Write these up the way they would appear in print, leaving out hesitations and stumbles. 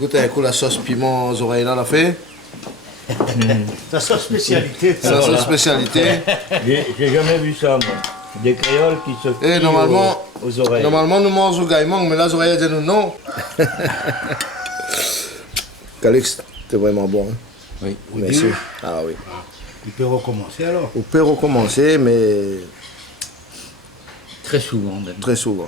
Goûtez un coup la sauce piment aux oreilles là, la fait. C'est sa spécialité. C'est sa spécialité. J'ai jamais vu ça, moi. Des créoles qui se Et fient normalement, aux oreilles. Normalement, nous mangeons au gaïmang, mais là, les oreilles disent non. Calix, c'est vraiment bon. Hein? Oui. Merci. Ah oui. Il peut recommencer alors. On peut recommencer, mais Très souvent, même. très souvent.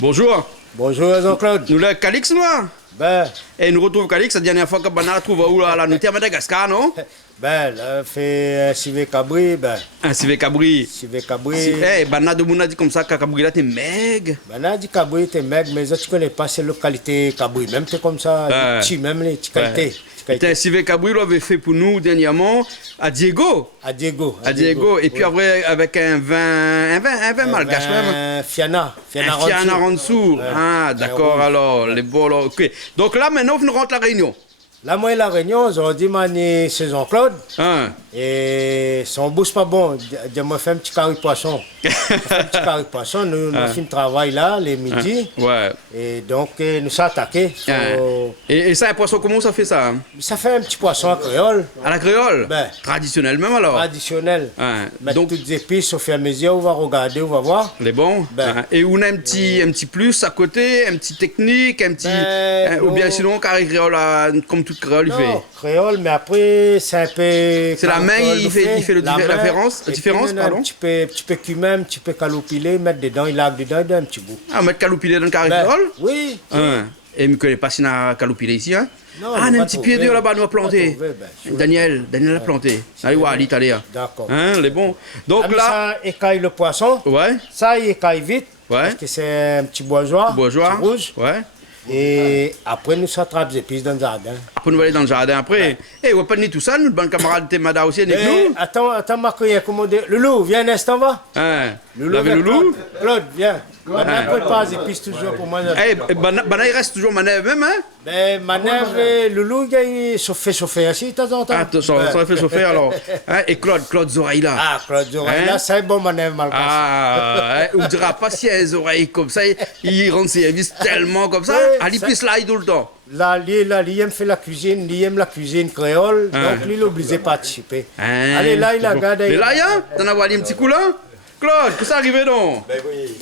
Bonjour, Bonjour Jean-Claude. nous le Calix, moi. Ben, Et nous retrouve Calix, la dernière fois que Bana trouve où là, nous à Madagascar, non? là, fait un civet cabri, Un civet cabri. civet cabri. Eh, Bana de Mouna dit comme ça que cabri là, t'es meg. Là, du cabri, t'es mec, mais tu connais pas ces localités cabri. Même t'es comme ça, Ouais. petit, même les petites qualités. T'es un civet cabri, là, avait fait pour nous dernièrement à Diego. À Diego. À Diego. Et puis ouais. après, avec un vin malgache même. Fiana. Un Fiana en dessous. Ouais. Ah, d'accord, rouge. alors, les beaux, là, ok. Donc là, maintenant, on rentre la réunion. Là, moi, la réunion, aujourd'hui, mani c'est Jean-Claude. Hein? Et son bouche pas bon. Je me fais un petit carré poisson. Je fais un petit carré poisson. Nous faisons un travail là, les midis. Ouais. Et donc, nous sommes attaqués. Et ça, un poisson, comment ça fait ça? Ça fait un petit poisson créole, À la créole? Ben. Traditionnel même alors? traditionnel. Hein. Mettre Donc, toutes les épices au fur et à mesure, on va regarder, on va voir. les bons? Ben. Hein. Et on a un petit plus à côté, un petit technique, un petit. Ben, ou bien non. sinon, carré créole, comme toute créole, il fait. Non, créole, mais après, c'est un peu... C'est la main, créole, il fait la différence, et différence, puis, pardon? Un petit peu cumin, un petit peu calopilé, mettre dedans, il lave dedans, un petit bout. Ah, mettre caloupilé dans le carré Ben, créole? oui. Hein. Et je ne connais pas si on a caloupilé ici, hein? Non, Ah, on on a va un petit trouver. pied de là-bas, nous a planté. On va trouver, ben, sûr. Daniel a planté. Allez voir, l'Italien. D'accord. Hein, les bons. Donc Ah, mais là. ça écaille le poisson, Ouais, ça il écaille vite, ouais. parce que c'est un petit bourgeois, Bourgeois. petit rouge. Ouais. Et après, nous attrapons des épices dans le jardin. Pour nous aller dans le jardin après. Eh, on va pas venir tout seul, nous, le bon camarade Temada aussi, avec Mais nous. attends, Marco, il y a commandé. Loulou, viens un instant, va. Hein. Loulou, Là, avec viens, Loulou. Claude, viens. Maintenant, prépare les épices toujours pour moi. Eh, Bana, il reste toujours manève même, hein? Ben, Manève, Loulou, il chauffer aussi de temps en temps. Ah, ça fait chauffer alors. Hein, et Claude Zoraï là. Ah, Claude Zoraï, Hein? là, c'est un bon Manève malgache. Ah, on ne dira pas si les oreilles comme ça, il rend service tellement comme ça. Oui, Ah, il pisse là, tout le temps. Là, il aime faire la cuisine, il aime la cuisine créole, Hein. donc lui, il est obligé de participer. Hein, Allez, là, il a gardé. Et là, hein? T'en as volé un petit coup là? Claude, que ça arrive donc? Ben oui.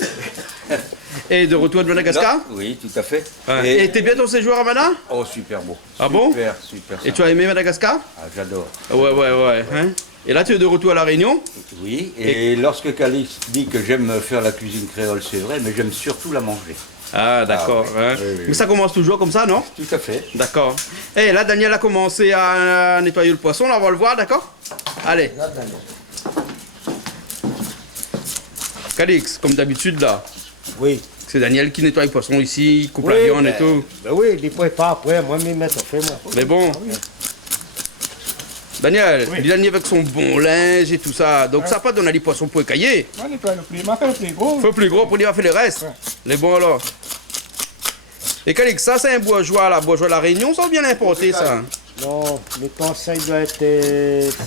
Et de retour de Madagascar? Oui, tout à fait. Ouais. Et t'es bien ton séjour à Mana? Oh, super beau. Ah bon? Super. Et tu as aimé Madagascar? Ah, j'adore. Ouais. Hein? Et là, tu es de retour à La Réunion? Oui, et lorsque Calix dit que j'aime faire la cuisine créole, c'est vrai, mais j'aime surtout la manger. Ah, d'accord. Ah, Hein? oui. Mais ça commence toujours comme ça, non? Tout à fait. D'accord. Et là, Daniel a commencé à nettoyer le poisson, là, on va le voir, d'accord? Allez. Calix, comme d'habitude, là. Oui. C'est Daniel qui nettoie le poisson ici, il coupe la viande et tout. Ben oui, il prépare après, moi, je mets au fait, moi. Mais bon. Daniel, il a mis avec son bon linge et tout ça. Donc ça pas donner les poissons pour écailler. On nettoie le plus, on fait le plus gros. Faut plus gros pour lui faire le reste. Les bons alors. Et Calix, ça c'est un bourgeois là, bourgeois de la Réunion, ça ou bien importé ça? Non, le conseil doit être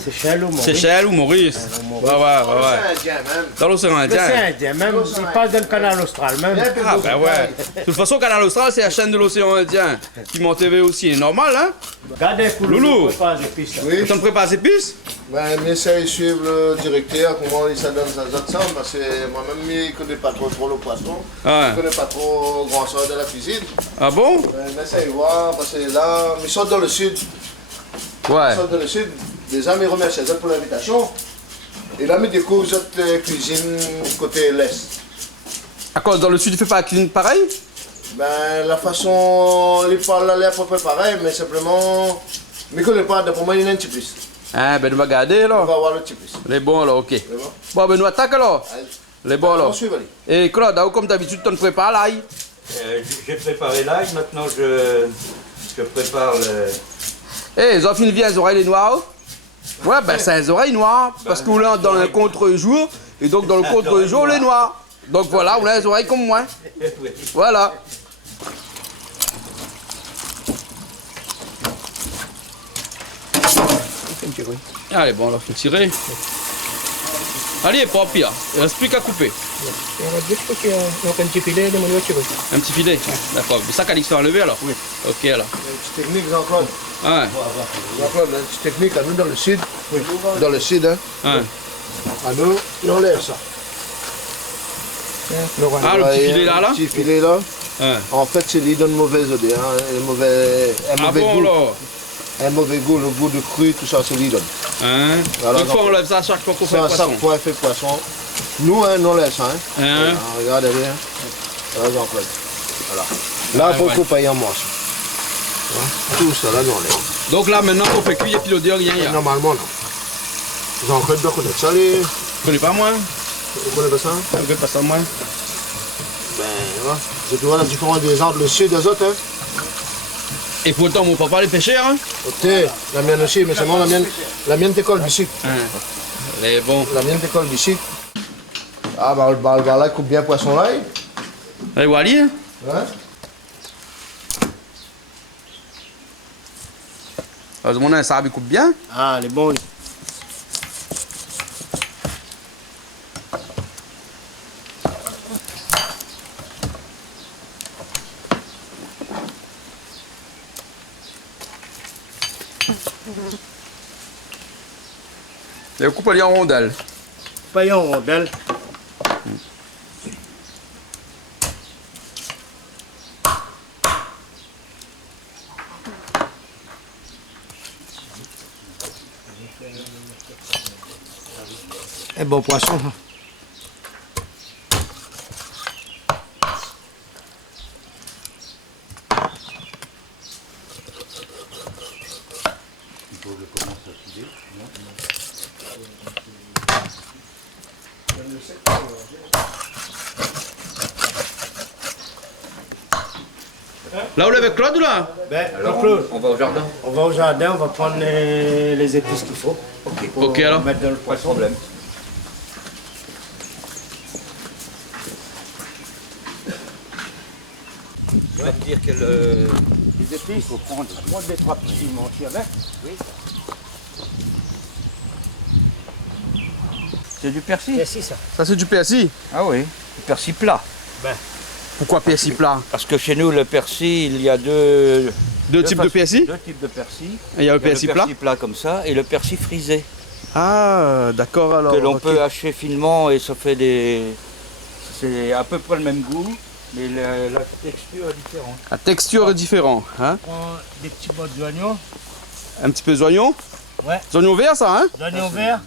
Seychelles ou Maurice. Seychelles ou Maurice? Ouais. C'est indien même. Dans l'océan C'est Indien. indien, même, il passe dans le canal austral, même. Ah ben ouais. De toute façon, Canal Austral, c'est la chaîne de l'océan Indien. Qui m'en TV aussi, normal hein? Regardez un coup, Loulou. prépare des épices. là. Oui. Tu me prépares ces épices? Ben, mais essaye de suivre le directeur, comment il ça donne ça ensemble, parce que moi-même, je ne connais pas trop le poisson. Ouais. Je ne connais pas trop grand chose de la cuisine. Ah bon? Mais essaye de voir, parce que là, ils sont dans le sud. Ouais. Ils sont dans le sud. Déjà, je remercie pour l'invitation. Et là, je découvre cette cuisine côté l'est. À cause dans le sud, tu fais pas la cuisine pareil? Ben, la façon, ils parlent là, à peu près pareil, mais simplement, je ne connais pas, d'après moi, il y en a un petit plus. Ah ben, nous va garder On va alors. voir le petit plus. Les bons alors, ok. C'est bon? Bon ben, nous attaque alors. Allez. Les bons On alors. suit, allez. Et Claude, comme d'habitude, tu me prépares l'ail. J'ai préparé l'ail, maintenant je prépare le... Eh, Zofine vient les oreilles noires. Ouais, ben c'est les oreilles noires. Parce qu'on est dans un contre-jour. Et donc dans le contre-jour, les noirs. Donc voilà, on a les oreilles comme moi. Voilà. un petit peu. Allez, bon, alors, faut tirer. Allez, pas pire. Il reste plus qu'à couper. Il y a juste parce qu'il y a un petit filet de mon tirer. Un petit filet. D'accord. C'est ça qu'Alix va enlever alors? Oui. Ok, alors. Une petite technique, Jean-Claude. Ouais. Jean-Claude, une petite technique, à nous dans le sud. Oui. Dans le sud, hein. Ouais. À nous, on enlève ça. Ah, le petit filet là, là? Le petit filet là. Ouais. En fait, c'est lui donne mauvaise odeur, hein, un mauvais Ah bon, goût. là? Un mauvais goût, le goût de cru, tout ça, c'est lui donne. Hein? Voilà, Donc, faut donc, enlever ça à chaque fois qu'on fait C'est le un poisson. sac point fait poisson. Nous, hein, on laisse ça. Hein. Hein? Voilà, regardez bien. Voilà, Jean-Claude. Voilà. Là, il faut ouais. couper en morceaux. Hein. Tout ça, là, nous, on laisse. Donc là, maintenant, on fait cuire et puis l'odeur, rien, rien. Normalement, non. Jean-Claude doit connaître ça, les... Je connais pas, moi. Vous connaissez pas ça? Je connais pas ça, moi. Ben, voilà. C'est tu vois la différence des arbres, le sud des autres, hein. Et pourtant, mon papa les pêcheurs, hein? Ok, la mienne aussi, mais c'est moi, la mienne t'école d'ici. Mais bon. La mienne t'école d'ici. Ah, bah, là, il coupe bien poisson là. Allez, Wally, hein? Hein? Heureusement, un sable, il coupe bien. Ah, les bons. Et on coupe aller en rondelles. Paillon en rondelle. Un bon poisson. Là, où avec Claude ou là? Ben, Claude, On va au jardin. on va au jardin, on va prendre les épices qu'il faut. Pour Ok, alors. mettre dans le Pas de poisson. problème. Tu vas me dire quel... Les épices, faut prendre. prendre des 3 petits piments aussi avec. C'est du persil? C'est si ça. Ça, c'est du persil. Ah oui, du persil plat. Pourquoi persil plat? Parce que chez nous, le persil, il y a deux Deux types de persil? Deux types de persil. Et il y a le persil plat? plat comme ça et le persil frisé. Ah, d'accord, alors. Que l'on ok. peut hacher finement et ça fait des... C'est à peu près le même goût, mais la texture est différente. La texture est différente, hein? On prend des petits bouts d'oignons. Un petit peu d'oignon? Ouais. Des oignons verts, ça, hein? L'oignon vert.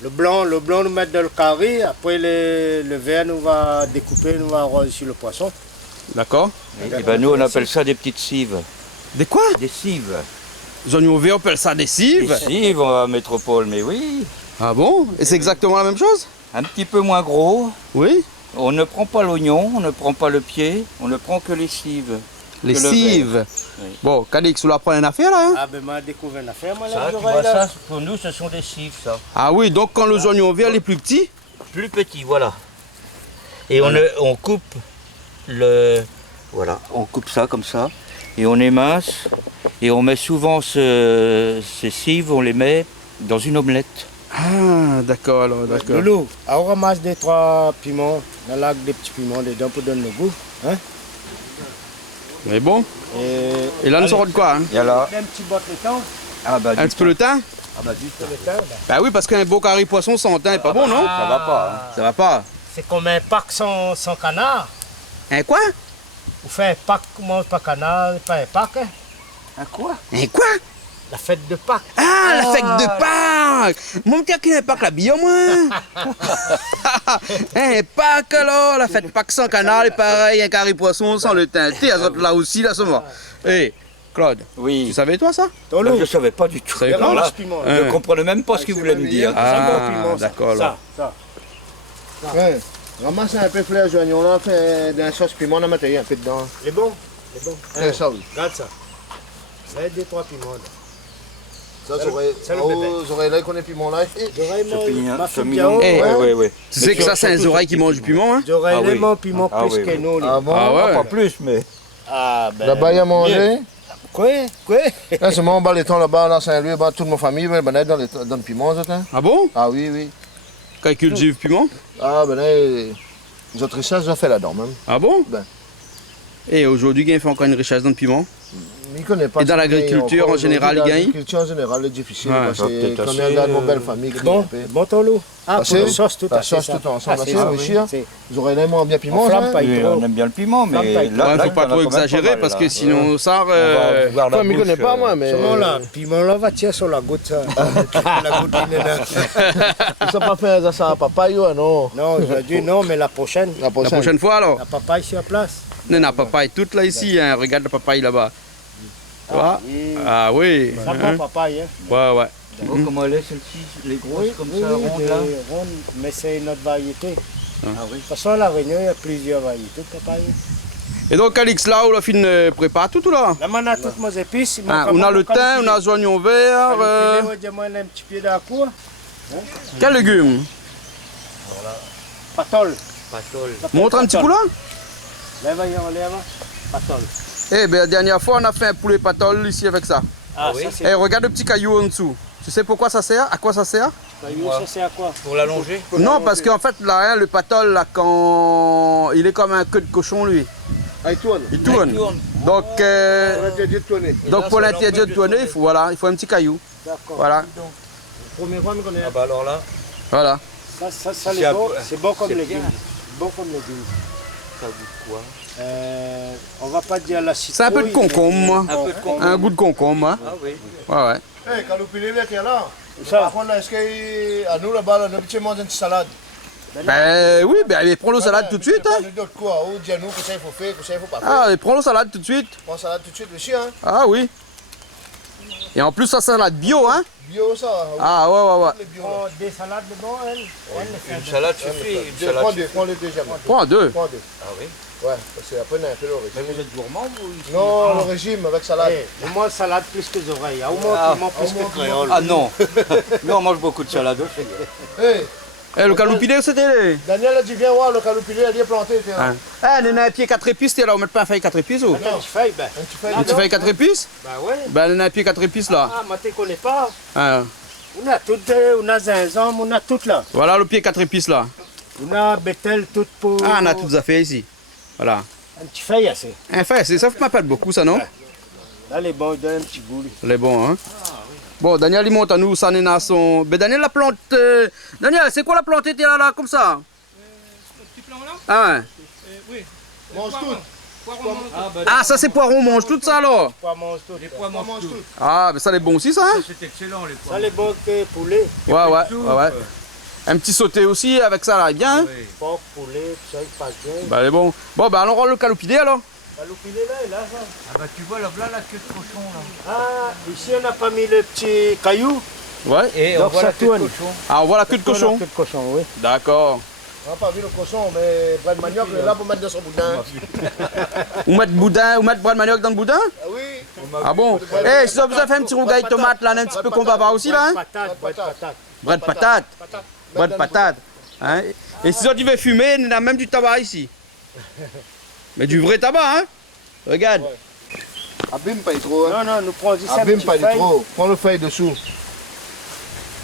Le blanc, nous mettre dans le carré. Après, le vert, nous va découper, nous va arroser sur le poisson. D'accord. Et ben nous, on appelle ça des petites cives. Des quoi? Des cives. Les oignons verts, on appelle ça des Des cives? cives en métropole, mais oui. Ah bon? Et c'est exactement la même chose? Un petit peu moins gros. Oui. On ne prend pas l'oignon, on ne prend pas le pied, on ne prend que les cives. Les Que le cives. Oui. Bon, Cadix, vous la prenez une affaire, là, hein? Ah, ben, m'a découvert une affaire, moi, Ça, là, tu j'aurais, vois, là. ça, pour nous, ce sont des cives, ça. Ah oui, donc quand les oignons verts, les plus petits? Plus petits, voilà. Et on coupe le... Voilà, on coupe ça comme ça. Et on émince. Et on met souvent ces cives, on les met dans une omelette. Ah, d'accord, alors, d'accord. Loulou, on ramasse des 3 piments, dans lac des petits piments dedans pour donner le goût. Hein? Mais bon. Et Et là, nous sortons de quoi, hein? Et là, un petit botte de temps. ah bah, Un petit peu le thym? Ah bah du temps. Le thym, là. Bah oui, parce qu'un beau carré poisson sans thym est pas bon, non? Ça va pas. Hein. Ça va pas. C'est comme un pack sans canard. Un quoi? Vous faites un pack, mange pas canard, pas un pack. Hein? Un quoi? Un quoi? La fête de Pâques. Ah, la fête de Pâques! Mon petit qui n'est pas que la bille, moi! Un Pâques alors, la fête Pâques sans canard, et pareil, un carré poisson sans le thym. T'es là aussi, là, ce moment. Hé, Claude, Oui. tu savais toi ça? Je ne savais pas du tout. savais pas, Alors là là, piment. je ne comprenais même pas ce qu'il voulait me dire. Ah, d'accord, alors. Ça. Ouais. Ramasse un peu de fleurs d'oignon là, fais d'un sauce piment, on a mis un peu dedans. Les bons. Les bons. C'est ça, oui. Regarde ça. Là, des 3 piments. Là. Ça, c'est le bébé. aux oreilles là, qu'on est piment là. J'aurais ma fille mignon. Piao, hein. Oui, oui. Tu sais que ça, c'est un oreille qui mange du piment, hein? J'aurais Ah oui. mon piment Ah plus oui, que oui. nous. Ah bon? Ah ouais. Pas plus, mais... Ah ben. Là-bas, il y a mangé. Quoi? Là, c'est mon bas les temps là-bas, dans Saint-Louis, bah, toute ma famille, ben, là, dans le piment, ça, hein. Ah bon? Ah oui, oui. Quand ils cultivent piment? Ah, ben là, les autres richesses, j'ai fait là-dedans, même. Ah bon? Ben. Et aujourd'hui, il fait encore une richesse dans le piment? Il connaît pas. Et dans l'agriculture en général, il gagne? L'agriculture en général, c'est difficile. Ouais. Parce que Peut-être quand il assez, y a de mon belle famille qui Bon, est bon ton lot. Ah, pour Assez? la sauce tout La à fait. sauce ça. tout ensemble, Ah, assez, c'est ça, réussi, hein. c'est- Vous aurez vraiment bien piment, flamme, ça, hein. pas Oui, trop. on aime bien le piment, mais Flamme, là, Ouais, là, faut il y pas en a trop pas mal, exagérer parce là. que sinon ça. On va voir la Enfin, il connaît bouche, pas, moi, mais. Seulement là, piment là va tirer sur la goutte ça. La goutte qui n'est là. Ça pas fait ça à papaye, ouais, non. Non, aujourd'hui non, mais la prochaine. La La prochaine fois alors. La papaye sur place. Non, la papaye toute là ici, hein. Regarde la papaye là-bas. Tu vois? Ah oui. Ça Hein. prend papaye, hein. Ouais, ouais. Tu vois comment elle est celle-ci, les grosses comme ça, rondes des là. rondes, mais c'est une autre variété. Ah oui. De toute façon, à La Réunion, il y a plusieurs variétés de papaye. Et donc, Alix, là, on a fini de préparer tout là. Là, on a toutes nos épices. Hein, on a le thym, on a les oignons verts. On a un petit pied dans la cour. Quels légumes? Patol. Patol. Montre un petit coup là. Lève, lève. Patol. Eh bien, la dernière fois, on a fait un poulet patol ici avec ça. Ah, oui. ça, c'est Et regarde le petit caillou en dessous. Tu sais pourquoi ça sert? À quoi ça sert? caillou, ça, c'est à quoi? Pour l'allonger. Non, parce qu'en fait, là, hein, le patol, là, quand il est comme un queue de cochon, lui. Ah, il tourne. Il tourne. Donc, On a dit de tourner. donc là, pour ça l'interdire de l'empêche de tourner, tourner. il faut un petit caillou. D'accord. Voilà. Premier fois, on connaît. Ah bah alors là, Voilà. Ça, C'est c'est bon, un- c'est bon comme c'est légume. bien. Bon comme légume. ça goûte quoi? On va pas dire la citrouille. C'est un peu de concombre, moi. Un peu de concombre. Un goût de concombre, hein. Ah oui. Ouais, ouais. Hé, quand le pilé là, qui est là. Ça. Par contre, là, est-ce qu'à nous là-bas, là, nous petit mange une petite salade? Ben oui, ben allez, prends l'eau salade tout de suite, hein. Nous d'autres quoi, ou dis-nous que ça il faut faire, que ça il faut pas faire. Ah, allez, prends l'eau salade tout de suite. Prends salade tout de suite aussi, hein. Ah oui. Et en plus, ça salade bio, hein. Bio, ça. Ah ouais, ouais, ouais. Les bio, Oh, là. des salades de bon, elle. Une salade suffit. Une salade Prends suffit. deux, prends les deuxièmes. Prends deux. Prends deux. Ah oui. Ouais, parce qu'après, on a un peu le Mais régime. vous êtes gourmand, vous ici? Non, le régime avec salade. Au moins salade plus que les oreilles. Au moins Ah, piment plus que créole. Ah non. Nous, on mange beaucoup de salade aussi. Hé, Eh, le calopidé, c'était. Daniel a dit, viens voir, le calopilé, il est planté. Tiens. Hein. Eh, on a un pied 4 épices, t'es là, on met pas un feuille 4 épices ou? Attends, tu fais, ben. Un petit peu. Un petit feuille 4 épices? Ben ouais. Ben, on a un pied 4 épices là. Ah, moi, tu connais pas. Hein. On a toutes, on a zinzan, on a toutes là. Voilà le pied 4 épices là. On a bétel, toutes pour. Ah, on a toutes affaires ici. Voilà. Un petit feuille assez. Un feuille, ça m'appelle beaucoup ça, non? Là, les bons, il donne un petit goût. lui. Elle est bon, hein? Bon, Daniel, il monte à nous, ça n'est pas son. Ben, Daniel, la plante. Daniel, c'est quoi la plante était là, comme ça? Petit plan là? Ah, ouais. Oui. Mange tout. Poireau, mange. Ah, ça c'est poireau, on mange tout ça alors? Pois mange tout. Les pois mangent tout. Ah, ben ça, c'est bon aussi, ça, hein? C'est excellent, les pois. Ça, les bons que poulet. Ouais, ouais, ouais, ouais. Un petit sauté aussi avec ça, là, il est bien, hein? Oui. Porc, poulet, tout ça, il passe bien. Ben, elle est bon. Bon, ben, alors, on le calopidé alors? Bah, le poulet là, il a ça. Ah bah tu vois, là, voilà la queue de cochon, là. Ah, ici, on n'a pas mis le petit caillou. Ouais. Et Donc, on voit ça la queue de tourne. cochon. Ah, on voit la queue de cochon. La queue de cochon, oui. D'accord. On n'a pas vu le cochon, mais bras de manioc, il est là pour mettre dans son boudin. Ou mettre boudin, ou mettre bras de manioc dans le boudin? Ah oui. Ah bon? Eh, si ça vous a fait un petit rougail de tomate, là, un petit peu qu'on va voir aussi, là, hein? Patate, boîte de patate. Bras de patate. Bras de patate. Hein? Et si tu veux fumer, il y a même du tabac ici. Mais du vrai tabac, hein? Regarde. Abîme pas trop, hein. Non, non, nous prenons ici un Abîme petit pas feuille. trop. Prends le feuille dessous.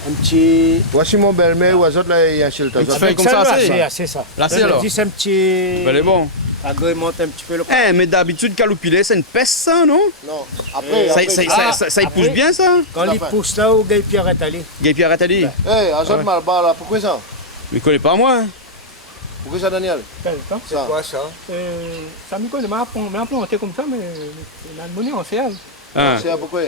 Un petit... Voici mon belle-mère, ou autres là, il y a un shelter. petit feuille comme ça, c'est c'est. ça. Là, c'est alors. Ici, un petit... Ben, elle est bon. Agrémente un petit peu le... Eh, mais d'habitude, calopilé, c'est une peste, ça, non? Non. Après, Ça y pousse après. bien, ça? Quand il pousse là, au gars Pierre est allé. Gay Pierre Attali. Hé, Azot Malba là, pourquoi ça? Mais il connaît pas moi. Hein. Pourquoi ça, Daniel? C'est quoi ça? Ça me connaît, mais planté comme ça, mais la monnaie en sert. Hein. C'est pourquoi?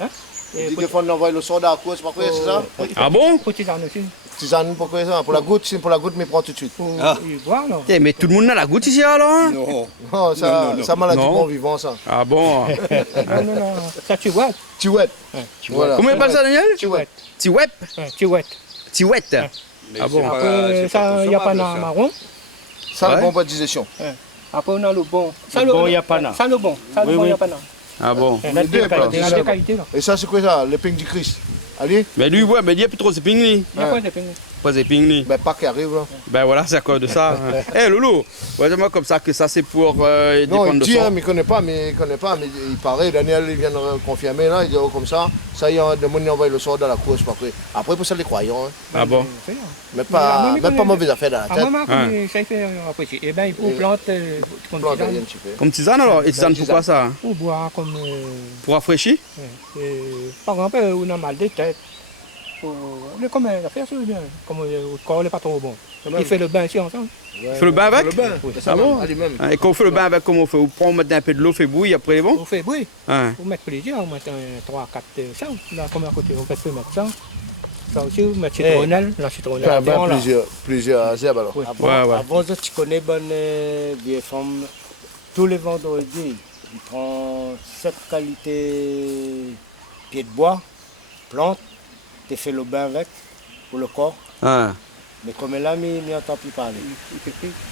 Hein? Il dit qu'il faut envoyer le soldat à quoi, c'est pourquoi, c'est ça? Ah bon? Petit arne aussi. Tisane, pourquoi ça? Pour la goutte, c'est pour la goutte, mais prends tout de suite. Pour y voir, là. Eh, mais tout le monde a la goutte ici, alors? Hein? Non. Non, ça maladie Non. bon vivant, ça. Ah bon? Non, non, non. Ça, tu vois. Tiouette. Voilà. Comment il appelle ça, Daniel? Tiouette. Tiwep? Tu vois. Tiwette. Mais Ah bon? c'est pas- Après, c'est ça, pas il n'y a pas consommable, de ça. marron. Ça, Ouais. le bon pas de digestion. Après, on a le bon. Ça, Le bon, y a pas là. Ça, le bon. Ça, le Oui, bon, il n'y a oui. pas là. Ah bon? Il y a deux, deux qualités. Il y a ça. deux qualités, là. Et ça, c'est quoi ça? L'épingle du Christ. Allez? Mais lui, ouais, mais il y a plus trop, c'est pingli. Il n'y a pas de pingouin. Pas des ping Ben, pas qui arrive là. Ben voilà, c'est à cause de ça. Eh Loulou, moi comme ça que ça c'est pour Non, dépendre il de dit, ça. hein, mais il connaît pas, mais il paraît, Daniel il vient de confirmer là, il dit oh, comme ça y est, le monde envoie le sort dans la course après pour ça les croyants, hein. Ah bon? Mais pas mauvaise affaire dans la À tête. moi, ça fait apprécier. Eh bien, il faut planter comme Plante tisane, rien, tu fais. Comme tisane alors? Et tisane pourquoi ça? pour boire comme. Pour rafraîchir? Par exemple, on a mal de tête. Le commun, la faire, c'est bien. Comme le corps n'est pas trop bon. Il fait le bain ici ensemble. Tu fais le bain avec? Le bain, Ah bon? lui-même. Et quand on fait le bain avec, comment on fait? On prend, on met un peu de l'eau, fait bouillir, après il est bon? On fait bruit. Hein. Pour mettre plaisir, on met 3, 4 ça. Là, comme à côté, on peut mettre ça. Ça aussi, on met citronnelle. La citronnelle. Faire devant, là. plusieurs herbes alors. Oui. Ouais. Avant ça, tu connais bonne vieille femme. Tous les vendredis, il prend cette qualité pied de bois, plante, tu fais le bain avec pour le corps. Hein. Mais comme là, il n'y entend plus parler.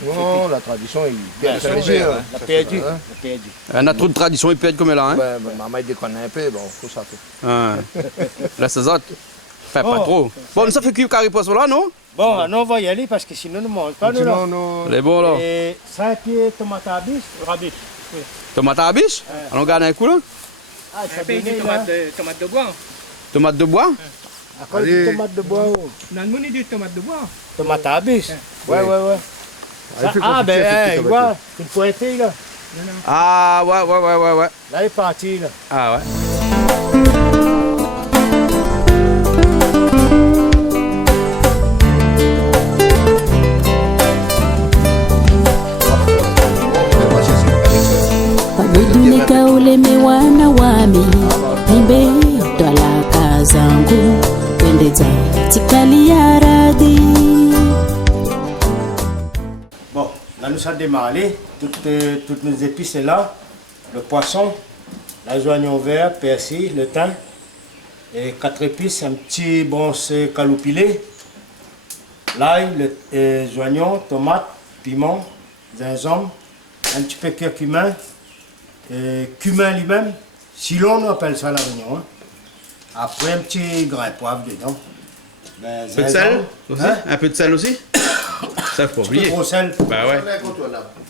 Non, la tradition, il Bien bien sûr, changé. la perdu. Hein? La perdu. On a trop de tradition, il peut être comme là, hein? Ben, maman il déconne un peu, bon, tout ça fait. Hein. Là, c'est ça. Enfin, pas Oh. trop. Bon, ça fait cuire carré poisson là, non? Bon, non, on va y aller parce que sinon, on ne mange pas. Nous, là. Sinon, nous... Elle est bon là. Et 5 pieds tomate à bis, Rabiche. Tomate à la biche? On garde un coup là? Ah, ça Un peu de donne là. tomate de bois. Tomate de bois? À cause Allez. du tomate de bois. Oh. Dans le monde, il dit tomate de bois. Tomate à bis. Ouais. il fait Ah, compliqué, ben, cette il petite voit, une pointée là. Ah, ouais. Là, il est parti là. Ah, ouais. Pabudunika ulemewana wami nimbe twalaka zangu pendeza tikali ya radi. Bon, là nous sommes démarrés, toutes nos épices sont là, le poisson, la joignon vert, persil, le thym, et 4 épices, un petit bronze caloupilé, l'ail, le joignon, tomate, piment, gingembre, un petit peu de curcuma, cumin lui-même, silon on appelle ça à la Réunion. Hein. Après un petit grain de poivre dedans. Ben, Un peu de gingembre, sel aussi? hein, Un peu de sel aussi? Ça, faut pas un peu oublier. trop sel. Bah ouais.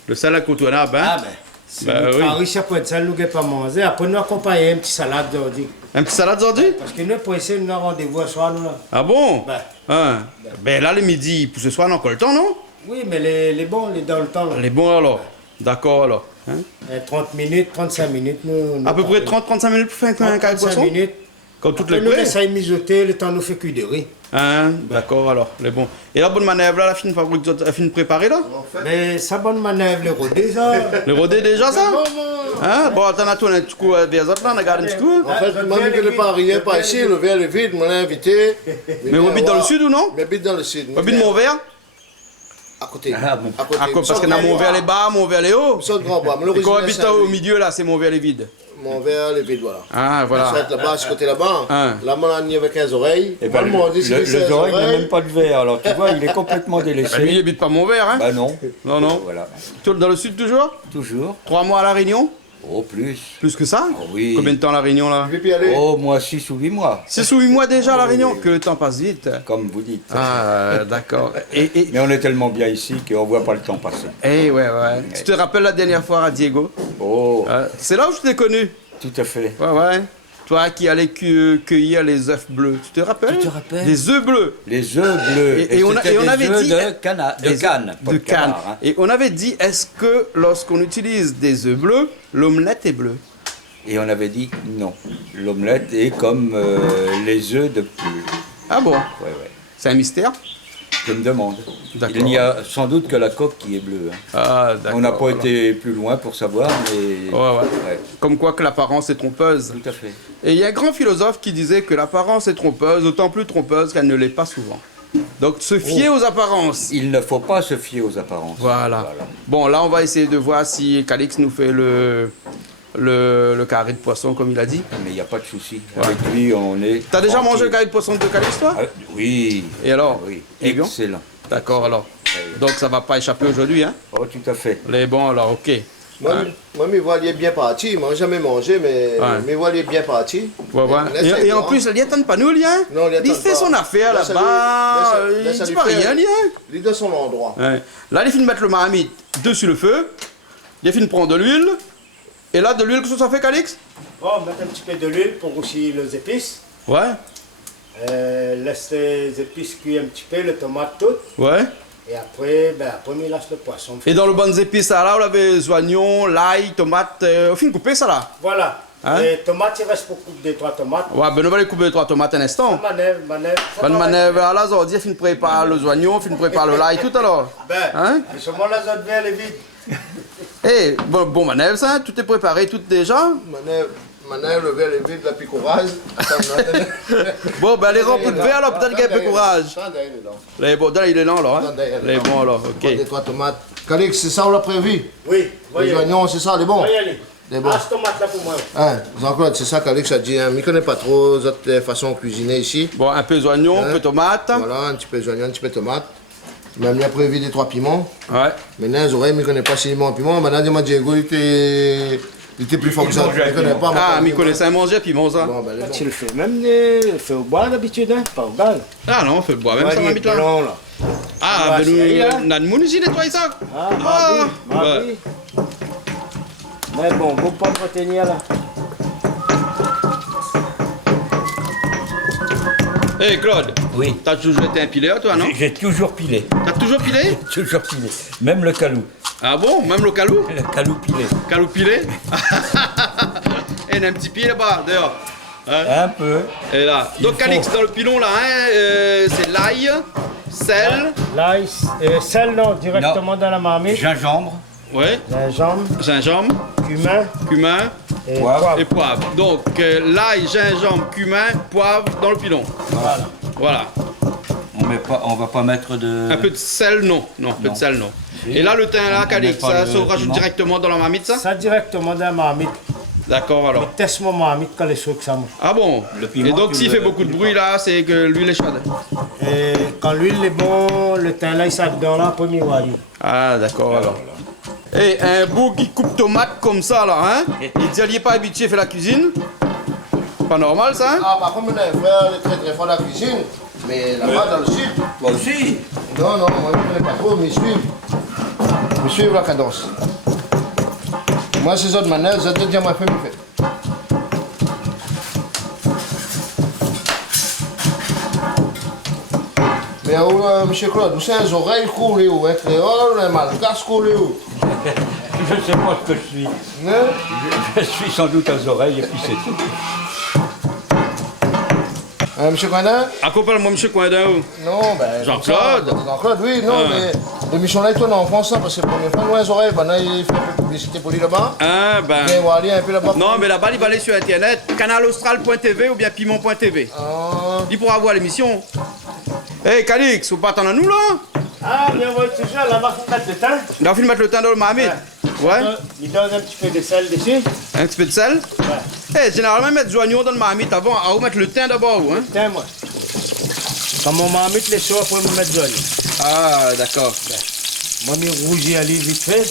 Le sel incontournable, hein? Ah ben, si Bah vous oui. riche à point de sel, nous n'avons pas mangé. Après, nous accompagnons un petit salade aujourd'hui. Un petit salade aujourd'hui? Parce que nous, pour essayer, nous avons rendez-vous à soir, nous là. Ah bon? Ben. Hein. Ben là, le midi, pour ce soir, on a encore le temps, non? Oui, mais les bons, les dans le temps. Là. Les bons alors. D'accord alors. Hein? 30 minutes, 35 minutes. Nous À peu près 30-35 minutes pour faire un carré de 35 poisson? minutes. Comme toutes Après, les nous prêts? essayons de mijoter, le temps nous fait cuire de riz. Hein? D'accord alors, les bons. Et la bonne manœuvre là, la fine fabrique, la fine préparée là? Mais ça bonne manœuvre, le rodé, ça. Le rodé déjà ça? Hein? Bon, attends, attends, un petit coup vers les autres là, on regarde un petit coup. En fait, moi, je ne connais pas rien par ici, le verre est vide, on l'a invité. Mais on habite dans le sud ou non? On habite dans le sud. On habite Montverre? À côté. Ah, bon. À côté. Ah, parce qu'on a Montverre les bas, Montverre les hauts. Nous Grand Bois. Et qu'on habite au milieu là, c'est Montverre les vides. Mon verre est vide, voilà. Ah, voilà. Ça, là-bas, ce côté-là-bas. Hein. Là, mon ami avec 15 oreilles. Eh ben, Moi, on dit, c'est le oreilles n'a même pas de verre, alors tu vois, il est complètement Bah, lui, il délaissé. habite pas Montverre, hein? Bah non. Non. Voilà. Dans le sud toujours? Toujours. 3 mois à La Réunion? Oh, plus. Plus que ça? Oh, oui. Combien de temps à La Réunion là? Je vais y aller. Oh, moi 6 ou 8 mois, 6 ou 8 mois déjà à La Réunion? Que le temps passe vite. comme vous dites. Ah, d'accord. Mais on est tellement bien ici qu'on voit pas le temps passer. Ouais. Tu te rappelles la dernière fois à Diego? Oh, C'est là où je t'ai connu. tout à fait. Ouais. Toi qui allais cueillir les œufs bleus. Tu te rappelles? Tu te rappelles? Les œufs bleus. Les œufs bleus. Et on c'était des avait œufs dit- de Cannes, pas De Cannes. canard, hein. Et on avait dit, est-ce que lorsqu'on utilise des œufs bleus, l'omelette est bleue? Et on avait dit non. L'omelette est comme les œufs de poule. Ah bon? Ouais. C'est un mystère? Je me demande. D'accord. Il n'y a sans doute que la coque qui est bleue. Hein. Ah, d'accord. On n'a pas alors. été plus loin pour savoir, mais. Ouais. Comme quoi que l'apparence est trompeuse. Tout à fait. Et il y a un grand philosophe qui disait que l'apparence est trompeuse, d'autant plus trompeuse qu'elle ne l'est pas souvent. Donc se fier aux apparences. Il ne faut pas se fier aux apparences. Voilà. Bon, là, on va essayer de voir si Calix nous fait le carré de poisson, comme il a dit. Mais il n'y a pas de souci. Avec lui, on est. T'as déjà tranquille. mangé le carré de poisson de Calix, toi? Ah, oui. Et alors? Oui. Et bien? Excellent. D'accord, alors. Donc ça va pas échapper aujourd'hui, hein? Oh, tout à fait. Les bons, alors, ok. Moi, Hein? moi, mes voiliers bien partis. Moi, jamais mangé, mais Ouais. mes voiliers bien partis. Ouais, ouais. Et en plus, il n'attend pas nous, lien. Non, il Il attend fait pas. son affaire Laisse-le- là-bas. laisse- Il laisse-le dit pas faire. rien, lien. Les deux sont l'endroit. Ouais. Là, il finit de mettre le marmite dessus le feu. Il finit de prendre de l'huile. Et là, de l'huile, qu'est-ce que ça fait, Calix? Bon, mettre un petit peu de l'huile pour aussi les épices. Ouais, Laisse les épices cuire un petit peu, les tomates toutes. ouais. Et après, après, on lâche le poisson. Et dans le bon épices, là, on avait les oignons, l'ail, tomates. Au fin, couper ça là. Voilà. Hein? Les tomates, il reste pour couper 2-3 tomates. Ouais, ben on va les couper 3 tomates un instant. Manèvre. Bonne manœuvre. À la zone, il finit de préparer les oignons, il finit de préparer le l'ail, tout alors. Ben, Hein? mais seulement la zone verte, elle est vide. Eh, bon manœuvre ça, tout est préparé, tout déjà. Manèvre, le verre est vide, la picourage. Bon, ben les remplis de verre là, peut-être qu'il y a un peu de courage. Les bon, là, il est là, alors. Hein? Les bons, alors, ok. Des 3 tomates. Calix, c'est ça on l'a prévu. Oui, Les voyez. oignons, c'est ça, les bons. Voyez aller. Les bons. Ah, ce tomate là pour moi. Hein, Jean-Claude, c'est ça qu'Alex a dit. Hein. Je ne connais pas trop les autres façons de cuisiner ici. Bon, un peu d'oignons, un peu de tomates. Voilà, un petit peu d'oignons, un petit peu de tomates. Même il a prévu des 3 piments. Ouais. Maintenant, les oreilles, je ne connais pas si limon piment. Maintenant, dis-moi, Diego, il était plus fort que ça. Je ne connais pas. Ah, mais connaissez un manger piment ça. Bon, ben, les bons. Tu le fais même le fais au bois d'habitude, hein, pas au gal. Ah non, on fait le bois, même ça, Voyez, m'habite là. blanc, là. Ah, ben c'est là. nous, on a de monde ici, nettoyer ça. Ah, Ah, mardi. Mais bon, vous pas entretenir là. Hé Claude, Oui. t'as toujours été un pileur toi, non? J'ai toujours pilé. T'as toujours pilé? Toujours pilé. Même le calou. Ah bon, même le calou? Le calou pilé. Calou pilé? Et il y a un petit pied là-bas, dehors. Un peu. Et là. Donc faut. Calix, dans le pilon là, hein, c'est l'ail, sel, Là, sel, non, directement dans la marmite. Gingembre. ouais, Gingembre, gingembre, cumin cumin et Poivre. poivre. et poivre. Donc l'ail, gingembre, cumin, poivre dans le pilon. Voilà. Voilà. On va pas mettre de. Un peu de sel, non. Non, un peu de Non. sel, non. Et là, le thym là, On Calix, met pas ça le se rajoute piment. directement dans la marmite, ça? Ça directement dans la marmite. D'accord, alors. Teste mon marmite quand les choses que ça mange. Ah bon? Le piment, Et donc tu s'il le- fait beaucoup de bruit là, c'est que l'huile est chaude. Et quand l'huile est bon, le thym là, il s'aide dans la première voie. Ah d'accord alors. Et un beau qui coupe tomate comme ça là, hein? Il dit il n'est pas habitué à faire la cuisine. Pas normal ça, hein? Ah, par contre, mon frère est très très fort à la cuisine. Mais là-bas, dans le sud, Toi aussi. non, moi je ne connais pas trop, mais je suis la cadence. Moi, ces autres manèges, j'ai déjà ma femme fait. Mais monsieur Claude, vous savez, les oreilles coulées où? Un créole, un malgache coulé où? Je sais pas ce que je suis. Hein? Je suis sans doute aux oreilles et puis c'est tout. Monsieur Coindin? Accompagne-moi monsieur Coindin. Non, ben. Jean-Claude? comme ça, Jean-Claude, oui, non, Ah. mais l'émission là, il tourne en France, parce que la première fois, nous, les oreilles, maintenant, il fait un peu de publicité pour lui là-bas. Ah ben. Et on va aller un peu là-bas. Non mais là-bas il va aller sur internet, canalaustral.tv ou bien piment.tv. Ah, Il pourra voir l'émission. Hé Calix, vous pas attendre à nous là? Ah, bien, on va toujours la marque de thym. Là, on finit de mettre le thym dans le marmite. Ouais. Il donne un petit peu de sel dessus. Un petit peu de sel. Eh, généralement, mettre des oignons dans le marmite avant, à vous mettre le thym d'abord, hein? Thym, moi. Quand mon marmite les soirs, après, me mettre de l'oignon. Ah, d'accord. Moi, mes rougis à vite fait.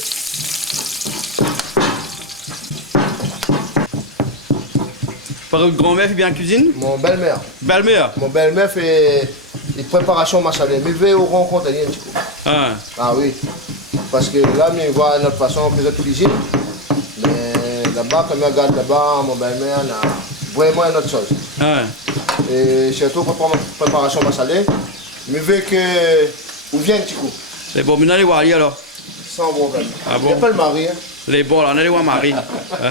Par votre grand-mère fait bien la cuisine? mon belle-mère. Belle-mère. Mon belle-mère fait des préparations machalées. Mais vais au rencontre, un petit peu. Ah. Ah oui. Parce que là, mais voit notre façon que je cuisine. Mais là-bas, quand je regarde là-bas, mon belle-mère a vraiment une autre chose. Ah. Et surtout pour préparation machalée. Mais veux que. Où vient un petit coup? C'est bon, maintenant allez voir Ali alors. Sans problème. Ah bon? Il n'y a pas le mari. Hein. Les bons, là, on allait voir Marie. Ah.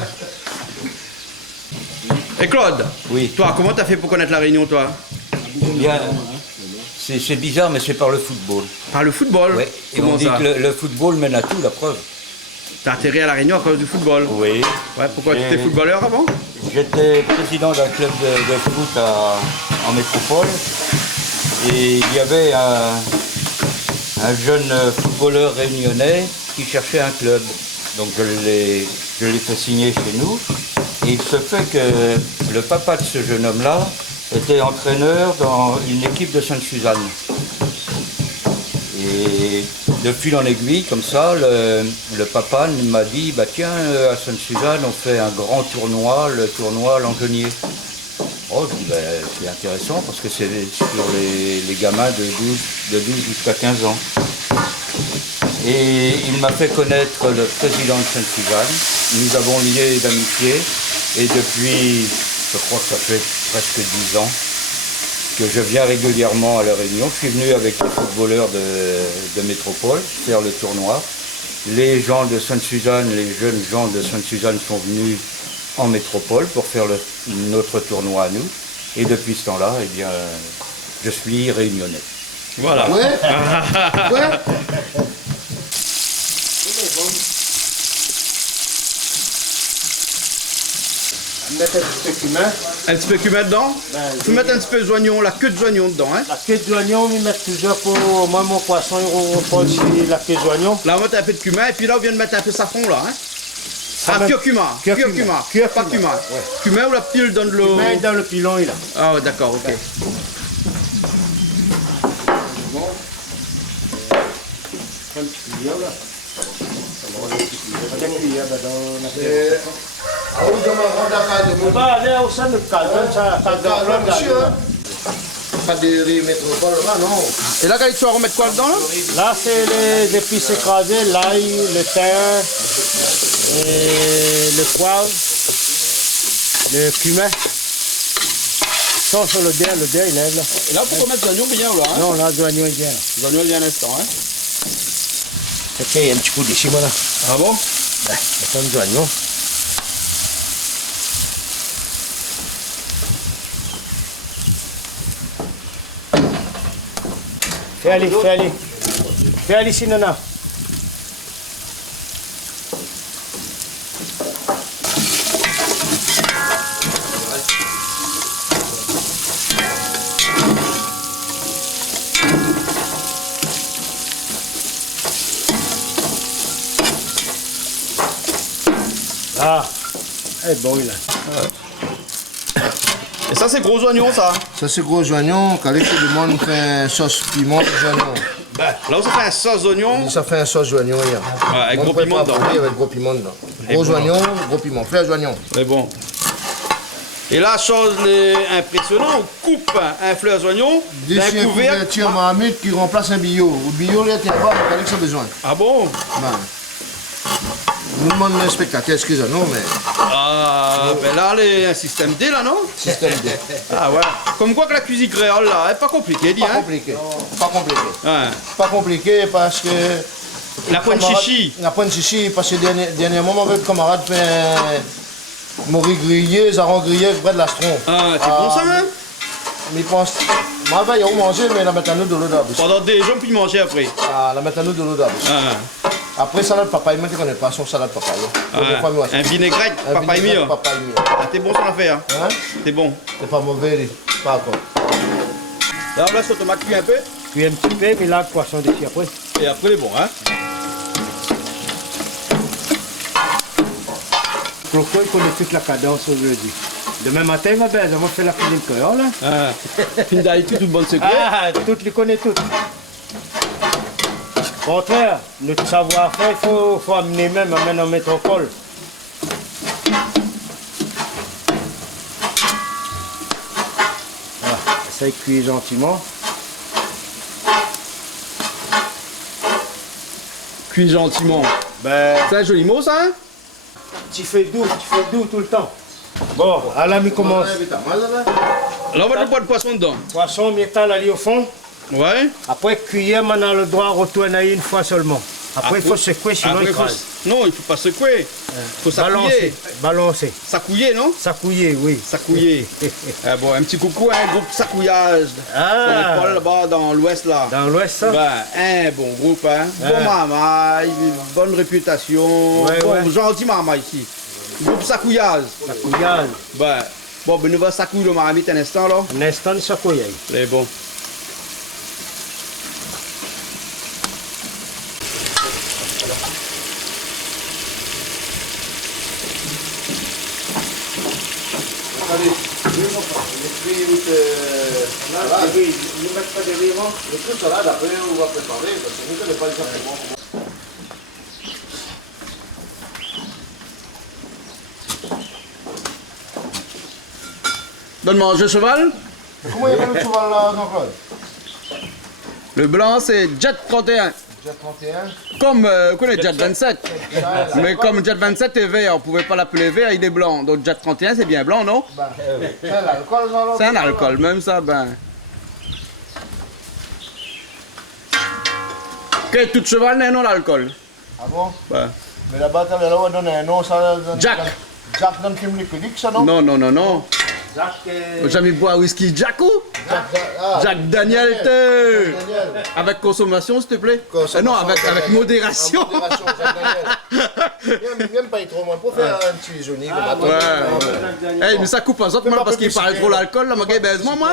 Et Claude? Oui. Toi, comment t'as fait pour connaître la Réunion, toi? Bien. C'est bizarre, mais c'est par le football. Par le football? Ouais. Et Comment on dit ça? que le football mène à tout, la preuve. T'as atterri à la Réunion à cause du football? Oui. Ouais, pourquoi tu Et- étais footballeur avant? J'étais président d'un club de foot en métropole. Et il y avait un jeune footballeur réunionnais qui cherchait un club. Donc je l'ai fait signer chez nous. Et il se fait que le papa de ce jeune homme-là était entraîneur dans une équipe de Sainte-Suzanne. Et de fil en aiguille, comme ça, le papa m'a dit, bah tiens, à Sainte-Suzanne, on fait un grand tournoi, le tournoi Langenier. Oh, je dis, bah, c'est intéressant parce que c'est sur les gamins de 12 jusqu'à 15 ans. Et il m'a fait connaître le président de Sainte-Suzanne. Nous avons lié d'amitié et depuis, je crois que ça fait presque 10 ans, que je viens régulièrement à la Réunion. Je suis venu avec les footballeurs de métropole faire le tournoi. Les gens de Sainte-Suzanne, les jeunes gens de Sainte-Suzanne sont venus en métropole pour faire notre tournoi à nous. Et depuis ce temps-là, eh bien, je suis réunionnais. Voilà. Ouais. Ouais. Mettre un petit peu de cumin. Un petit peu de cumin dedans. Ben, Il faut mettre un petit peu d'oignon, la queue d'oignon dedans. Hein. La queue d'oignon, on met toujours pour moi, mon poisson, on prend aussi la queue d'oignon. Là, on met un peu de cumin et puis là, on vient de mettre un peu de safran là. Hein. Ah, met- curcuma, curcuma. pas cumin. Ouais. Cumin ou la pile dans de l'eau. Cumin dans le pilon, là. Ah ouais, d'accord, ok. Un petit cuillère, là. On va mettre une cuillère dans la Et, ah oui, je m'en rends à la On va aller au centre de calme, ça Là, monsieur, hein. Pas de riz métropole, là, non. Et là, tu vas remettre quoi dedans là? Là, c'est les épices écrasées, l'ail, le thym, et le poivre, le cumin. Ça, sur le dé, il lève là. Et là, il faut remettre l'oignon bien là. Hein. Non, là, l'oignon est bien là. L'oignon il y a un instant. Hein. Ok, il y a un petit coup d'ici, voilà. Ah bon? Ben, mettons de l'oignon. Fais aller, fais aller. Fais aller ici, Nana. Ah, elle est bonne là. Et ça, c'est gros oignon ça. Ça, c'est gros oignon. Quand les filles du monde fait sauce piment d'oignon. Là où ça fait un sauce d'oignon. Ça fait un sauce d'oignon, hier. Ouais, avec On gros peut piment pas dedans. apporter avec gros piment dedans. Et Gros bon. oignon, gros piment. Frère oignon. C'est bon. Et là, chose impressionnante, on coupe un fleur d'oignon d'un D'ici un couvercle. couverture marmite qui remplace un billot. Le billot, là, t'es pas, mais ça a besoin. Ah bon? Ben, nous demandons les spectateurs, excusez-nous, mais Ah, ben là, un système D là, non? système D. Ah ouais. Comme quoi que la cuisine créole là, elle est pas compliquée, dis Pas hein? compliqué. Pas compliqué. Ouais. Pas compliqué parce que. La pointe chichi. La pointe chichi, parce que dernièrement, mon camarade fait mourir grillé, zarons grillé près de l'astron. Ah, c'est bon ça, hein? Mais pense. Moi, il y a où manger, mais la mettre à nous de l'eau d'abus. Pendant des jours, puis manger après. Ah, la mettre à nous de l'eau d'abus. Ah, Après, salade papaye, moi, tu connais pas son salade papaye. ah. Un vinaigrette, papaye mio. Papaye mio. Ah, t'es bon son affaire. Hein? T'es bon. C'est pas mauvais, pas encore. Là, on laisse tomate cuit un peu. Puis un petit peu, mais là, le poisson dessus après. Et après, il est bon, hein? Pourquoi il connaît toute la cadence aujourd'hui? Demain matin, ma belle, on va faire la cuisine créole. Hein? Ah. Puis d'habitude, tout le bon secret. Ah, toutes les connaît toutes. Au contraire, notre savoir-faire, il faut amener même en métropole. Voilà, ça il cuit gentiment. Cuit gentiment. Ben, C'est un joli mot, ça, hein? tu fais doux tout le temps. Bon, alors il commence. Là, on va le boire de poisson dedans. Poisson, métal, aller au fond. Ouais. Après, cuillère, on a le droit de retourner une fois seulement. Après, il faut secouer, sinon Après, il crase. Non, il faut pas secouer. Il faut Balancer, s'accouiller. balancer. S'accouiller, non? S'accouiller, oui. S'accouiller. Ah bon, un petit coucou à un groupe s'accouillage. Ah, Pas là-bas dans l'ouest, là. dans l'ouest, ça? Ben, un bon groupe, hein. Bon Ouais. maman, bonne réputation. Ouais, bon, ouais. gentil maman ici. Groupe s'accouillage. S'accouillage. Ben, bon, ben nous va s'accouiller le marmite un instant, là. Un instant de s'accouiller. C'est bon. Allez, Oui, ne mettent pas de riz avant. Le truc salade, après, on va préparer, parce que nous, on n'est pas exactement. Donne-moi un jeu cheval. Comment il y a le cheval là, Jean-Claude? Le blanc, c'est Jet 31. Jet 31. Comme, vous connaissez Jet 27. Mais comme Jet 27 est vert, on ne pouvait pas l'appeler vert, il est blanc. Donc Jet 31, c'est bien blanc, non? C'est un alcool, Jean-Claude. C'est un alcool, même ça, ben. Ok, tout cheval n'a un nom d'alcool. Ah bon? Ben. Mais là-bas, tu as on donne un nom, ça. Jack. Jack dans le film liquide, ça, non? Non, non, non, non. Jacques, Jamais boire whisky Jack ou? Jack Daniel, Daniel. avec consommation, s'il te plaît. Consommation, Non, avec Daniel. modération. En modération, Jack Daniel. Même pas trop moins pour faire un petit jauni comme ça. Ouais. Hey, mais ça coupe pas autres, parce qu'il parle trop l'alcool, là, ma gueule, baise-moi, moi.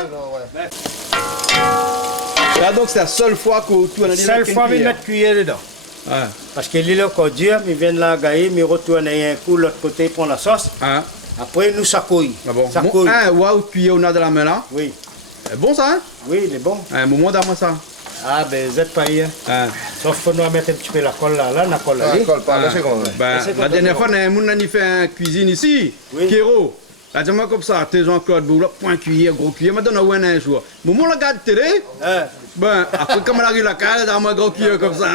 Là, donc, c'est la seule fois que tu analyses seule fois, il met cuillère dedans. Ouais. Parce que l'île encore dur, il vient de la gailler, il retourne un coup, l'autre côté, il prend la sauce. Hein? Après, nous, ça couille. Ah bon. Ça Bon, couille. waouh, cuillère, on a de la main là. Oui, C'est bon, ça, hein? oui, il est bon. Un moment d'avoir ça. Ah, ben, vous êtes pas hier. Hein? Sauf que nous, on va mettre un petit peu la colle là, la colle là. Alcool, pas, laissez comme ça. Ben, C'est la comme dernière ça. fois, on a fait un cuisine ici, Oui. Kéro. Là, dis-moi comme ça, t'es Jean-Claude Boulot, point cuillère, gros cuillère, maintenant on a un jour. Moment, on regarde télé, Hein? ben, après, comme on arrive à la cale, on a un gros cuillère comme ça.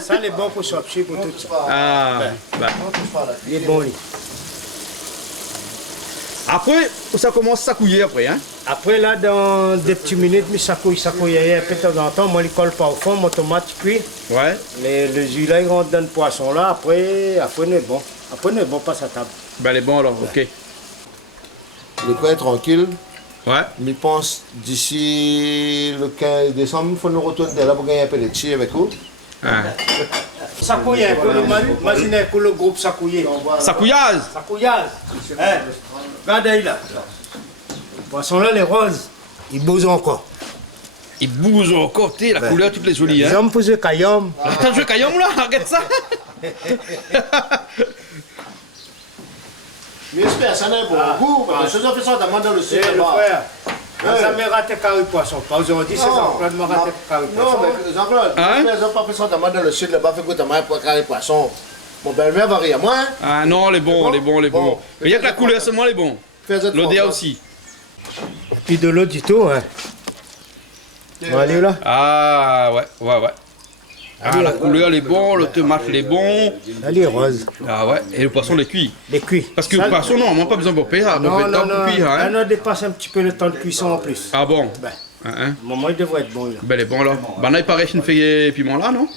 Ça, il est bon pour sortir, pour tout ça. Ah, ben. Il est bon, lui. Après, ça commence à couiller après, hein. Après, là, dans des petites minutes, mais ça couille un peu de temps en temps. Moi, il colle pas au fond, mon tomate cuit. Ouais. Le jus là, il rentre dans le poisson là. Après, on est bon. Après, on est bon, passe à table. Ben, elle est bon alors, ok. Le prêt tranquille. Ouais. Mais je pense d'ici le 15 décembre, il faut nous retourner là pour gagner un peu de chi avec vous. Hein. Ça couille un peu, imaginez que le groupe ça couille. Ça couillage. Ça couillage. Hein? Regardez là. Le poisson là, les roses, ils bougent encore. Il bouge encore, t'es, la couleur, toutes les jolies, Les hein. hommes posent caillom. Attends, je caillom là, regarde ça. Mais j'espère, ça n'est pas bon goût, parce que je fais ça dans le C'est sud le là-bas. frère. Ça m'a raté carré poisson. Pas aujourd'hui, c'est Jean-Claude m'a raté carré Non, poisson. mais Jean-Claude, Hein? j'espère qu'ils n'ont pas fait ça dans le sud là-bas, fait que tu as pour carré poisson. Mon belle-mère va rire, moi, hein. Ah non, les bons, les bons, les bons. Bon. Il y a que la couleur seulement, les bons. Fais-le L'odeur tranquille. aussi. Et puis de l'eau du tout, hein. On va aller là. Ah, ouais. Ah, la couleur, elle est bonne, le tomate, il est bon. Elle est rose. Ah ouais, et le poisson, il est cuit. Les cuits. Parce que le poisson, non, on n'a pas besoin de payer, on Non, fait le temps non, pour non. cuire, hein. On dépasse un petit peu le temps de cuisson en plus. Ah bon? Ben, Hein? au moment, il devrait être bon là. Ben, il est bon là. Ben, là, il paraît qu'il fait piment là, non?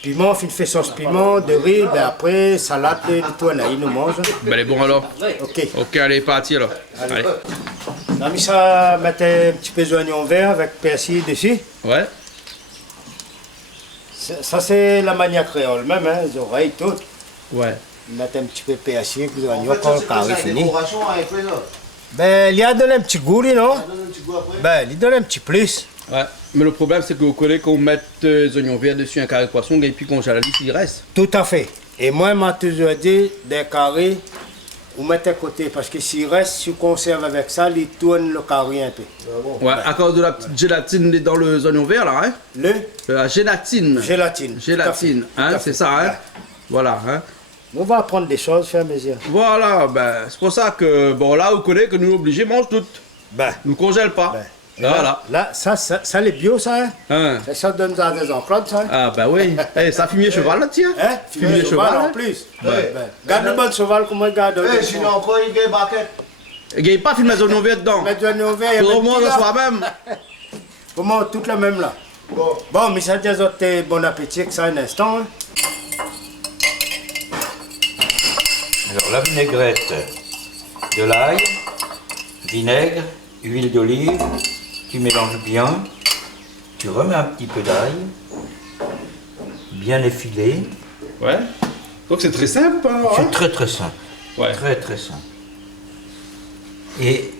Piment, il fait sauce piment, de riz, ben après, salade, de tout, il nous mange. Ben, il est bon alors. Ok. Ok, allez, parti alors. Allez. On a mis ça, mettre un petit peu d'oignon vert avec persil dessus. Ouais. Ça, c'est la manière créole même, hein, les oreilles toutes. Ouais. Mettre un petit peu de persil, avec des oignons, En fait, ça, quand c'est carré comme ça, fini. décoration avec ça. Ben, il y a donné un petit goût, lui, non? Ça donne un petit goût après. Ben, il donne un petit plus. Ouais. Mais le problème, c'est que vous connaissez qu'on mette des oignons verts dessus, un carré de poisson, et puis qu'on gèle la liste, il reste. Tout à fait. Et moi, m'a toujours dit, des carrés, vous mettez à côté, parce que s'il reste, si vous conserve avec ça, il tourne le carré un peu. Ouais, à cause de la petite gélatine dans les oignons verts là, hein. La gélatine. Gélatine. Gélatine, Tout à fait. hein, c'est ça, hein. Ouais. Voilà, hein. On va apprendre des choses, faire mesure. Voilà, ben, c'est pour ça que, bon, là, vous connaissez que nous obligés mange toutes. Ben, Nous congèle pas. ben. Voilà. Là, ça les bio, ça, hein? Hein. Ça donne ça à des enclos, ça. Hein? Ah, ben oui. Eh, ça fumier cheval là, tiens. Hein? Fumier cheval, en hein. plus. Ouais. Ben, garde le bon cheval, comment il garde. Eh, sinon encore, il y a une baquette. Il n'y a pas filmé les oignons verts dedans. Mettre du oignon vert, il y a Tout le même monde petit, le là. soi-même. Comment, toute la même là. Bon. Bon, mais ça dit autres, bon appétit, que ça un instant. Hein? Alors la vinaigrette, de l'ail, vinaigre, huile d'olive, tu mélanges bien, tu remets un petit peu d'ail, bien effilé, Ouais. Donc c'est très simple, hein. c'est très très simple, Ouais. très très simple. Et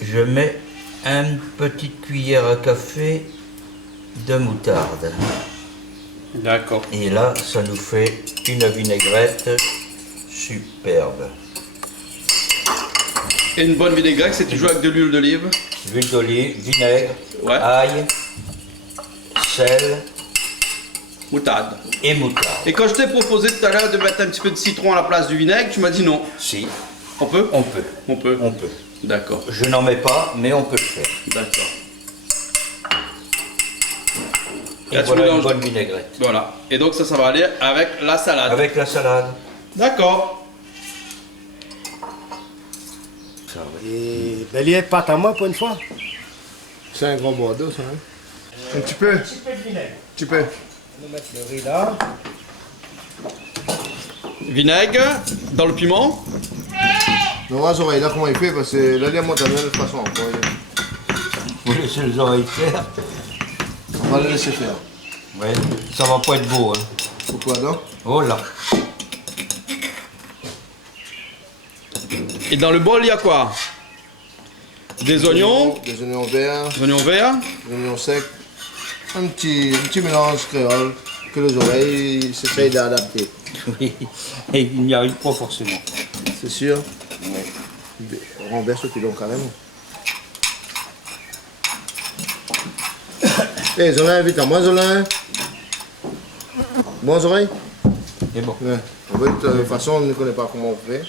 je mets une petite cuillère à café de moutarde. D'accord. Et là, ça nous fait une vinaigrette superbe. Et une bonne vinaigrette, c'est toujours avec de l'huile d'olive. L'huile d'olive, vinaigre, Ouais. ail, sel Moutarde. et moutarde. Et quand je t'ai proposé tout à l'heure de mettre un petit peu de citron à la place du vinaigre, tu m'as dit non. Si, On peut? on peut. On peut. On peut. D'accord. Je n'en mets pas, mais on peut le faire. D'accord. Et Là, tu voilà une mélanges. bonne vinaigrette. Voilà. Et donc ça va aller avec la salade. Avec la salade. D'accord. Ça, ouais. Et ben, il y a pâte à moi pour une fois. C'est un grand bordeaux, ça. Hein? Un petit peu. Un petit peu de vinaigre. Un petit peu. On va mettre le riz là. Vinaigre dans le piment. On va voir là comment il fait, parce que là, il y a montagne de toute façon. Vous laissez les oreilles faire. On va le laisser faire. Ouais, ça va pas être beau. Hein. Pourquoi donc? Oh là. Et dans le bol, il y a quoi? Des oignons, Des oignons verts, des oignons verts. des oignons secs. Un petit mélange créole que les oreilles s'essayent d'adapter. Oui. Et il n'y arrive pas forcément. C'est sûr. On renverse le pilon carrément. Eh, Zolin, invite à moi, Zolin. Bon, oreilles? Et bon. Ouais. En fait, de toute façon, on ne connaît pas comment on fait.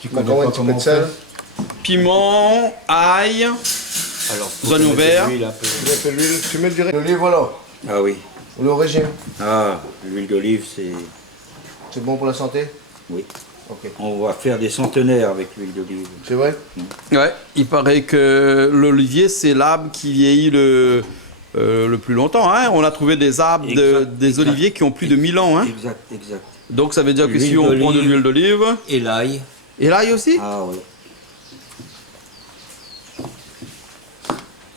Tu On va connais un pas petit peu comment de on sel. fait. Piment, ail. Alors, Des oignons verts. l'huile un peu. Tu mets un peu d'huile. Tu mets du riz. L'olive, voilà. Ah oui. Ou le régime. Ah, l'huile d'olive, c'est... C'est bon pour la santé? Oui. Ok. On va faire des centenaires avec l'huile d'olive. C'est vrai? Ouais, il paraît que l'olivier, c'est l'arbre qui vieillit le plus longtemps. Hein. On a trouvé des arbres, Exact, des exact. oliviers qui ont plus de 1000 ans. Hein. Exact, exact. Donc ça veut dire que L'huile si on prend de d'olive. l'huile d'olive... Et l'ail. Et l'ail aussi? Ah oui.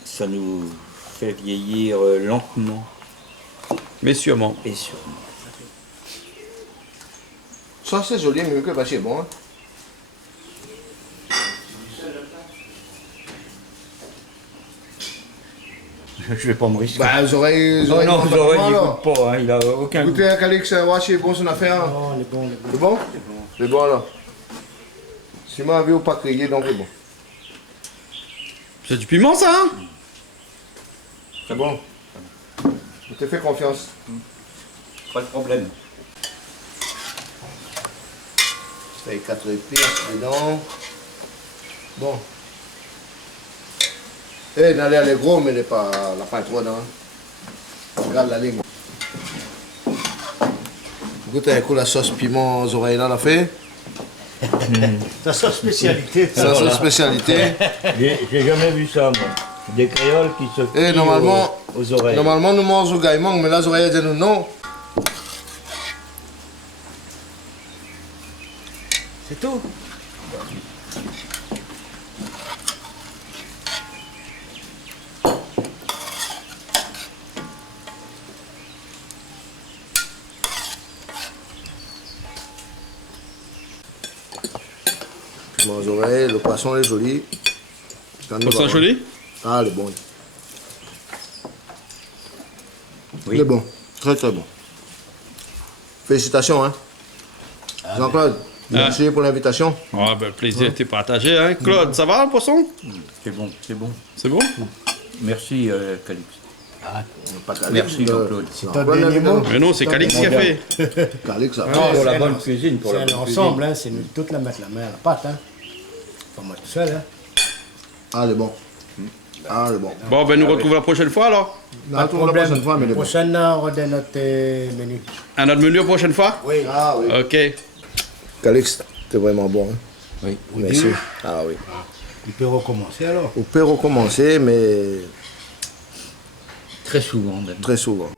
Ça nous fait vieillir lentement Mais sûrement. et sûrement. Ça, c'est joli, mais que c'est bon. Hein. Je vais pas me risquer. Bah, les oreilles. non, non, pas Zoé, comment, il alors. goûte pas, hein, il a aucun goût. Écoutez, Calix, c'est bon son affaire. Oh, il est bon, il est bon. C'est bon? C'est bon alors. Si moi, je pas crier, donc c'est bon. C'est du piment ça? Hein. C'est bon. Je te fais confiance. Pas de problème. Je fais 4 épices dedans. Bon. Eh, elle est gros, mais elle n'est pas, la pas trop dedans. Regarde la ligne. Écoute, un coup, la sauce piment aux oreilles là, la fait. C'est sa spécialité. C'est la sauce spécialité. J'ai jamais vu ça, moi. Des créoles qui se Et plient normalement, aux oreilles. Normalement, nous mangeons au gaïmang, mais là, les oreilles disent nous non. C'est tout. Piment aux oreilles, le poisson est joli. Poisson joli? Ah, il est bon. Oui. Il est bon, très très bon. Félicitations, hein. Jean-Claude, merci pour l'invitation. Ah ben, le plaisir était partagé. Hein. Claude, ça va le poisson? C'est bon, c'est bon. C'est bon? Merci, Calix. Pas Calix, Merci, Jean-Claude. C'est ton dernier mot. Mais non, c'est Calix qui a fait. Calix, ça Ouais, va. Pour la c'est bonne un- cuisine, pour C'est la un bonne ensemble, hein. C'est nous toutes la mettre la main à la pâte. Hein. Pas moi tout seul. Hein. Ah, il est bon. Ah, il est bon. Bon, ben nous retrouvons la prochaine fois alors. On retrouve la prochaine fois, mais il est bon. Prochaine, on redonne notre menu. Un autre menu la prochaine fois? Oui. Ah oui. Ok. Calix, t'es vraiment bon. Hein. Oui. Merci. Ah oui. Il peut recommencer alors. On peut recommencer, mais Très souvent, même. très souvent.